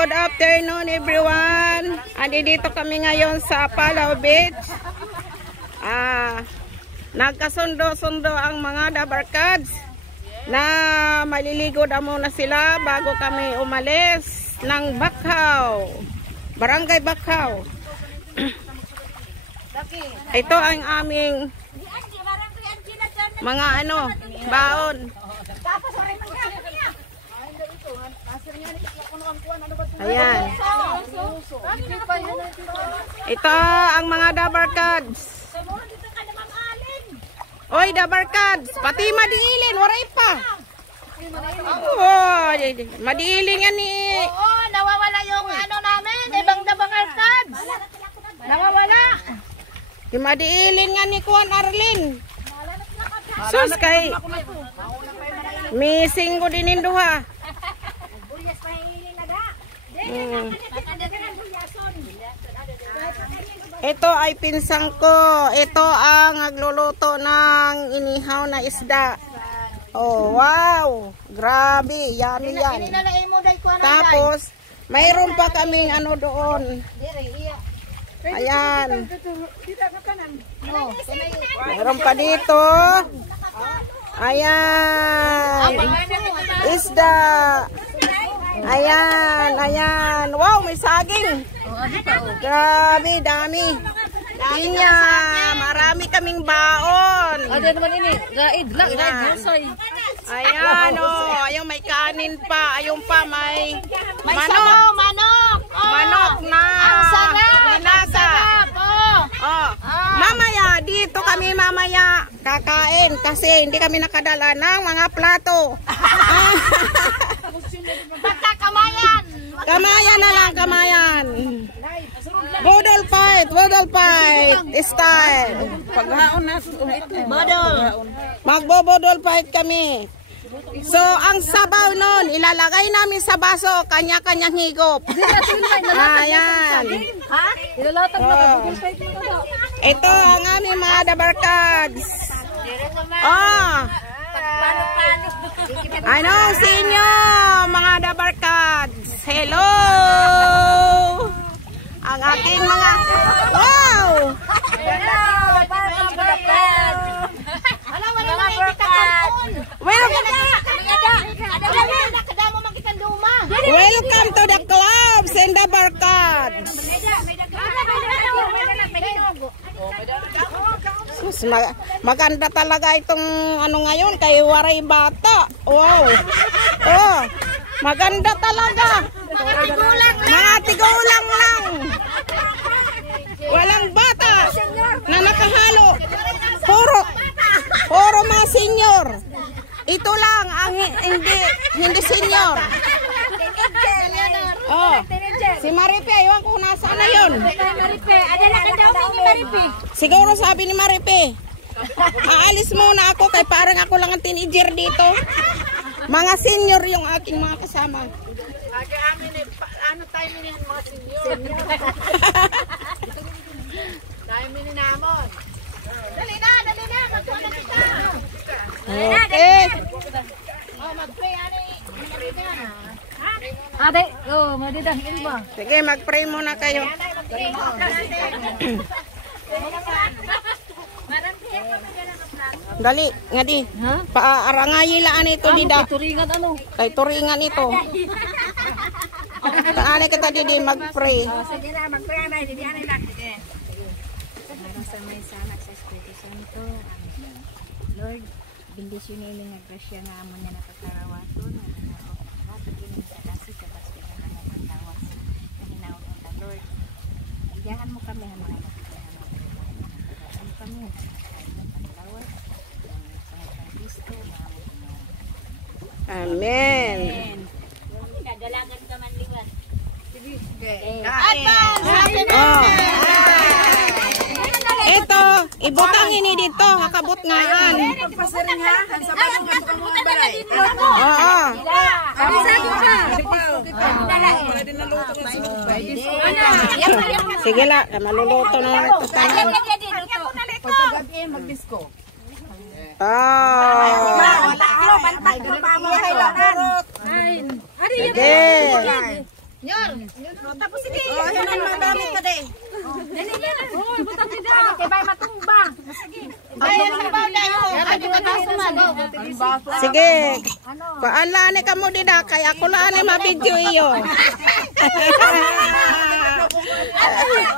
Good afternoon everyone. Andito kami ngayon sa Palaw Beach. Nagkasundo-sundo ang mga dabarkads na maliligo na muna sila bago kami umalis ng Bakaw, Barangay Bakaw. Ito ang aming mga baon. Ayan. Ito ang mga dabarkads. Oy, dabarkads, pati madiilin, waray pa. Oh, madiilin yan ni. Oo, nawawala yung namin, ibang dabarkads. Nawawala. Yung madiilin nga ni Kuan Arlene. Sus kay missing ko din induha. Ito ay pinsang ko. Ito ang nagluluto ng inihaw na isda. Oh, wow. Grabe, yummy yan. Tapos, mayroon pa kaming doon. Ayan. Mayroon pa dito. Ayan. Isda. Ayan, ayan. Wow, may saging. Grabe, dami. Pinya, marami kaming baon. Ano naman ini? Gaid lang, ayan, ayun may kanin pa. Ayun pa, may manok. Manok na nasa. Mamaya, dito kami mamaya kakain kasi hindi kami nakadala ng mga plato. Basta kamayan. Kamayan na lang, kamayan. Bodol fight style. Paghaon na bodol. Magbobodol fight kami. So, ang sabaw nun, ilalagay namin sa baso, kanya-kanyang higop. Ayan. Ha? Ilalatag na bodol fight. Ito ang aming mga dabarkads. Anong sa inyo, mga dabarkads? Hello! Ang aking mga... Wow! Welcome to the clubs and the barkads. Maganda talaga itong ngayon kay waray bata. Wow. Oh, maganda talaga. Mga tigulang lang. Walang bata na nakahalo. Puro mga senior. Ito lang ang hindi senior. Oh, si Maripe, ayun kung nasaan na yun. Siguro sabi ni Maripe, aalis muna ako kay parang ako lang ang teenager dito. Mga senior yung aking mga kasama. Ano tayo minin mga senior? Tayo minin namon. Dali na, magkuha na kita. Okay. Mag-pray Ate, madidangin ba? Sige, mag-pray muna kayo. Dali, nga di. Paarangayi laan ito, dida. Turingan Kay turingan ito. Taanay kita, didi, mag-pray. Sige na, mag-pray na. Didi, anay na. Sige. Sa may sanak sa Espiritu Santo. Lord, bendisyonin niyo nga grasya nga amo niya nakakarawaton. Iyahan mo kami mga Amen. Dalagan ka man liwat. Ito, ibutang ini dito, hakabot ngayon. Pagpasiring ha, ang sabado nga po mo balay. Oo. Sige la, maluluto na ito tayo. Pagkagabi mag-disco. Sige. Tapos sige. Oh, hinan madami ka de. Dali yan. Uy, butang nida. Kaya matumba. Sige. Ayan, sabaw na yun. Sige. Paan ka mo din kay ako lang ni mabidyo iyo.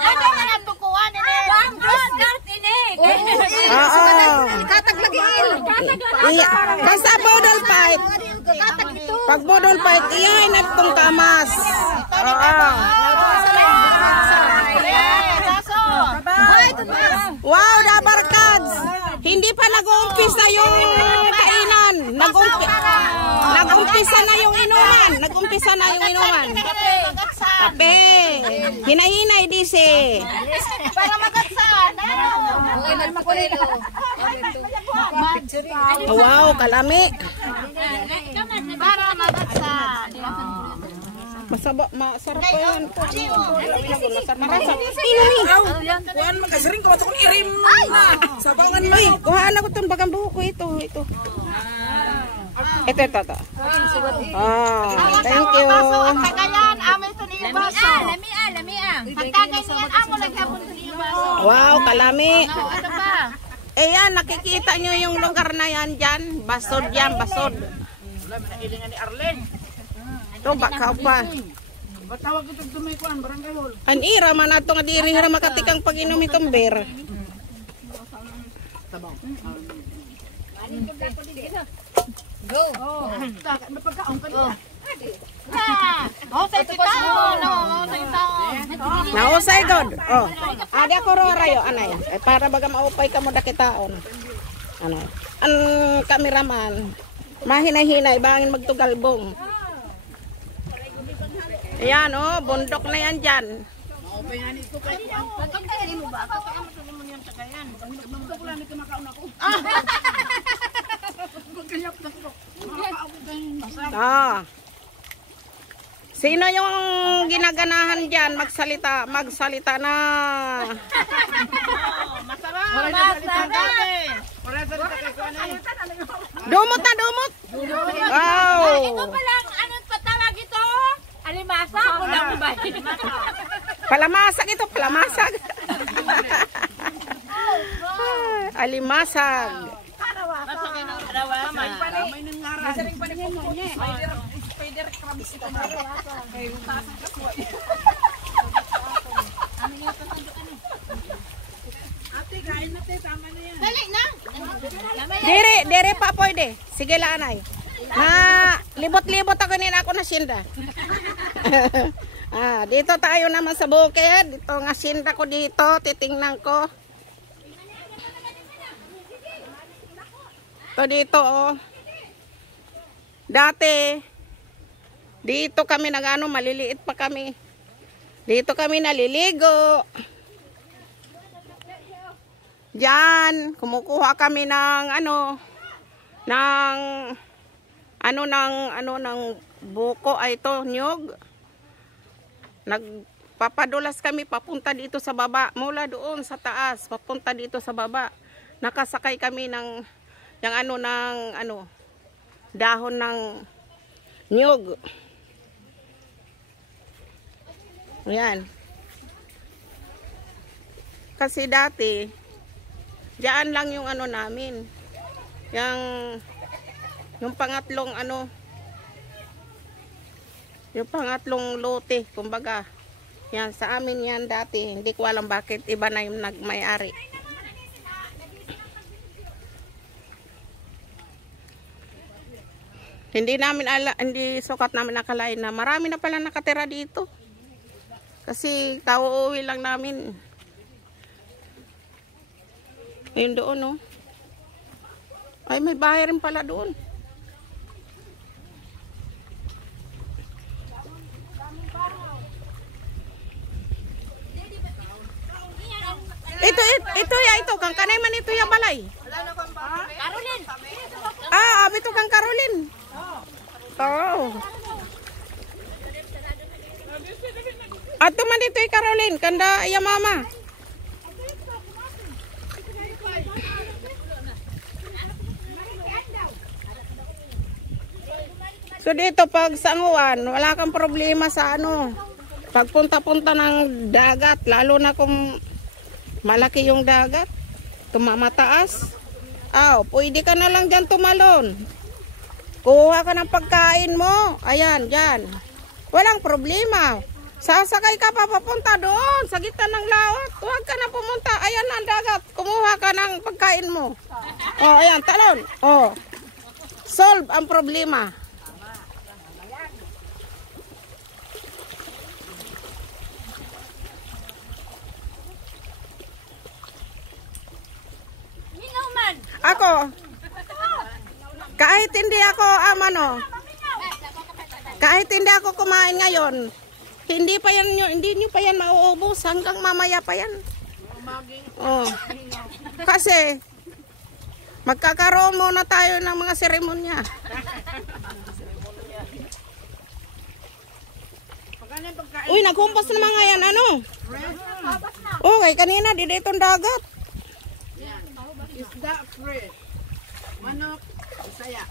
Ano nga ang tukuan ini? Bang, start ini. Oo. Katag lagi. Basta bodol fight. Pag bodol fight, iyahin at tong kamas. Oo. Wow, dabarkads! Hindi pa nag-uumpisa yung kainan. Nag-umpisa na yung inuman. Nag-umpisa na yung inuman. Kape. Hinahinay disi. Para magatsan. Wow, kalami. Para magatsan. Masarap po yan. Marasa. Inumi. Kuan magkasering ko sa irim. Sabangan mo. Kuhaan ako itong bagang buho ko. Ito. Ito. Thank you. Kagayan, amo ito ni Baso. Lamian. Pagkaganyan, amo nagkapon ito ni Baso. Wow, kalami. Ano ba? Eh yan, nakikita nyo yung lugar na yan dyan. Basod yan, basod. Wala, manahilingan ni Arlen. Ito, bakaw pa. Ba't tawag ito dumikuan, barangay hall? An ira man ato nga diri hira makatikang pag-inom itong beer. Go! Mapagkaon ka nila. Oh, sa ito no, sa ito. Nausay god. Oh. Adi ako ro rayo anay. Para baga maupay ka mo dakitaon. Ano? Ang kameraman mahinay-hinay bangin magtugalbong. Ayan oh, bundok na yan dyan. Maupay na nito kay pagkakali mo ba? Kaya mo mo yan tagayan. Bundok ko lang ito makaon ako. Pagkayap na ko. Ah. Sino yung ginaganahan dyan? Magsalita na. Masarap. Dumot na dumot. Wow. Ito pa lang, ano patawag ito? Alimasa? Wala mo ba? Palamasag ito, palamasag. Alimasag. May nangaran. Masaring pa ni Pukpuk. Spider crabs ito. May utasang kaswa. Ate, kain na te. Tama na yan. Dali na. Dire pa pwede. Sige lanay. Libot-libot ako nila ako na sinda. Dito tayo naman sa bukid. Dito nga sinda ko dito. Titingnan ko. Dito oh. Dati dito kami nagano maliliit pa kami. Dito kami naliligo. Diyan kumukuha kami ng ng buko ay ito nyog. Nagpapadulas kami papunta dito sa baba mula doon sa taas papunta dito sa baba. Nakasakay kami ng dahon ng nyog. Ayan. Kasi dati, diyan lang yung namin. Yung pangatlong yung pangatlong lote, kumbaga. Yan, sa amin yan dati. Hindi ko alam bakit iba na yung nagmay-ari. Hindi sukat namin nakalain na marami na pala nakatira dito. Kasi tao-uwi lang namin. Ayun doon, no? Ay, may bahay rin pala doon. Ito, kang kanay man ito yung balay. Caroline. Ito kang Caroline. Oh. Ato man dito Caroline, kanda iya mama. So dito pag sanguan, wala kang problema sa ano. Pagpunta-punta ng dagat, lalo na kung malaki yung dagat, tumamataas. Pwede ka na lang dyan tumalon. Kuha ka ng pagkain mo. Ayan, dyan. Walang problema. Sasakay ka pa papunta doon sa gitna ng laot. Huwag ka na pumunta. Ayan ang dagat. Kumuha ka ng pagkain mo. Ayan, talon. Solve ang problema. Ako, kahit hindi ako kahit hindi ako kumain ngayon, hindi nyo pa yan mauubos hanggang mamaya pa yan. Kasi magkakaroon muna tayo ng mga seremonya. Uy, nagkumpas na mga yan, ano? Okay, kanina di ditong dagat. Isda fresh. Manok, Bisaya.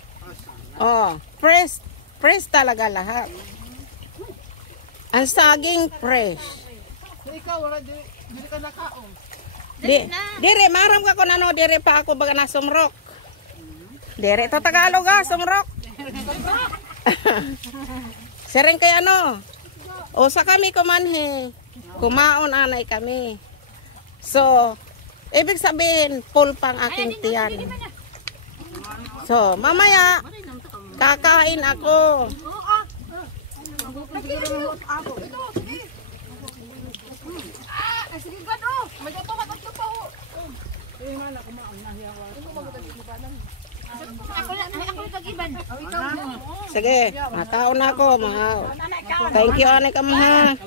Fresh talaga lahat. Ang saging fresh. So ikaw, wala di ka nakaong. Dire, maram ka kung ano, dire pa ako baga na sumrok. Dire, ito Tagalog sumrok. Sering kay ano. Sa kami kumanhi. Kumaon anay kami. So, ibig sabihin, full pang aking tiyan. So, mamaya, kakain ako. Sige, matao na ako. Thank you, anay ka mga.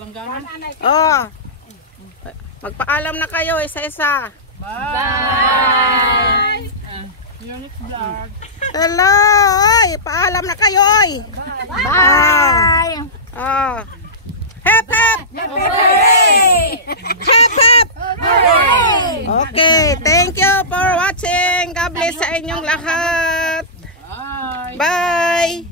Magpaalam na kayo, isa-isa. Bye! Your next vlog. Hello! Oy! Paalam na kayo, oy! Bye! Hep, hep! Hep, hep! Okay, thank you for watching. God bless sa inyong lahat. Bye! Bye!